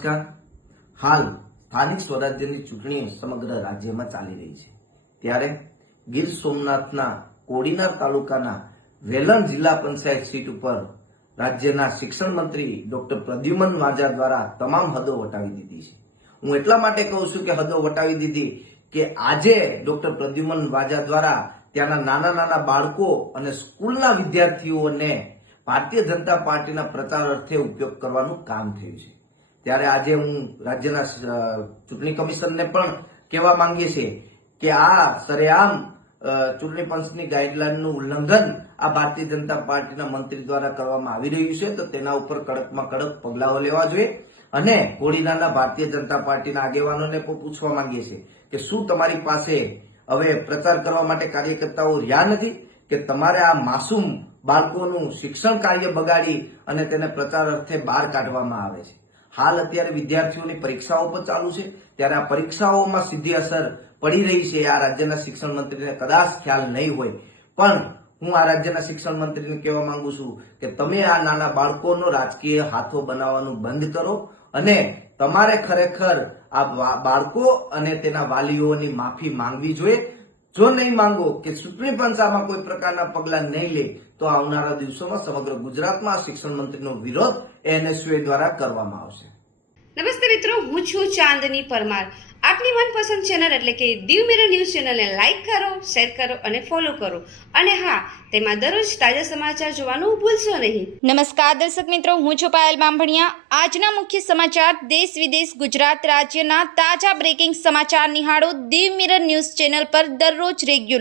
નમસ્કાર. હાલ સ્થાનિક સ્વરાજ્યની ચૂંટણી સમગ્ર રાજ્યમાં ચાલી રહી છે. ત્યારે ગીર સોમનાથના કોડીનાર તાલુકાના વેલણ જિલ્લા પંચાયત સીટ ઉપર રાજ્યના શિક્ષણ મંત્રી ડોક્ટર પ્રદ્યુમન વાજા દ્વારા તમામ હદો વટાવી દીધી છે. હું એટલા માટે કહું છું કે હદો વટાવી દીધી કે આજે ડોક્ટર પ્રદ્યુમન વાજા દ્વારા ત્યાંના નાના નાના બાળકો અને સ્કૂલના વિદ્યાર્થીઓને ભારતીય જનતા પાર્ટીના પ્રચાર અર્થે ઉપયોગ કરવાનું કામ થયું છે. ત્યારે આજે હું રાજ્યના ચૂંટણી કમિશનને પણ કહેવા માંગીએ છીએ કે આ સરેઆમ ચૂંટણી પંચની ગાઈડલાઈનનું ઉલ્લંઘન આ ભારતીય જનતા પાર્ટીના મંત્રી દ્વારા કરવામાં આવી રહ્યું છે, તો તેના ઉપર કડકમાં કડક પગલાઓ લેવા જોઈએ. અને કોડીનારના ભારતીય જનતા પાર્ટીના આગેવાનોને પણ પૂછવા માંગીએ છીએ કે શું તમારી પાસે હવે પ્રચાર કરવા માટે કાર્યકર્તાઓ રહ્યા નથી કે તમારે આ માસૂમ બાળકોનું શિક્ષણ કાર્ય બગાડી અને તેને પ્રચાર અર્થે બહાર કાઢવામાં આવે છે. હાલ અત્યારે વિદ્યાર્થીઓની પરીક્ષાઓ પણ ચાલુ છે, ત્યારે આ પરીક્ષાઓમાં સીધી અસર પડી રહી છે. આ રાજ્યના શિક્ષણ મંત્રીને કદાચ ખ્યાલ નહીં હોય, પણ હું આ રાજ્યના શિક્ષણ મંત્રીને કહેવા માંગુ છું કે તમે આ નાના બાળકોનો રાજકીય હાથો બનાવવાનું બંધ કરો અને તમારે ખરેખર આ બાળકો અને તેના વાલીઓની માફી માંગવી જોઈએ. જો નહીં માંગો કે ચૂંટણી પંચ આમાં કોઈ પ્રકારના પગલા નહીં લે તો આવનારા દિવસોમાં સમગ્ર ગુજરાતમાં શિક્ષણ મંત્રીનો વિરોધ એનએસયુઆઈ દ્વારા કરવામાં આવશે. નમસ્તે મિત્રો, હું છું ચાંદની પરમાર. આપની મનપસંદ ચેનલ એટલે કે દીવ મિરર ન્યૂઝ ચેનલને લાઈક કરો, શેર કરો અને ફોલો કરો. અને હા, તેમાં દરરોજ તાજા સમાચાર જોવાનું ભૂલશો નહીં. નમસ્કાર દર્શક મિત્રો, હું છું પાયલ બામભણિયા. આજના મુખ્ય સમાચાર દેશ વિદેશ ગુજરાત રાજ્યના તાજા બ્રેકિંગ સમાચાર નિહાળો દીવ મિરર ન્યૂઝ ચેનલ પર દરરોજ રેગ્યુલર.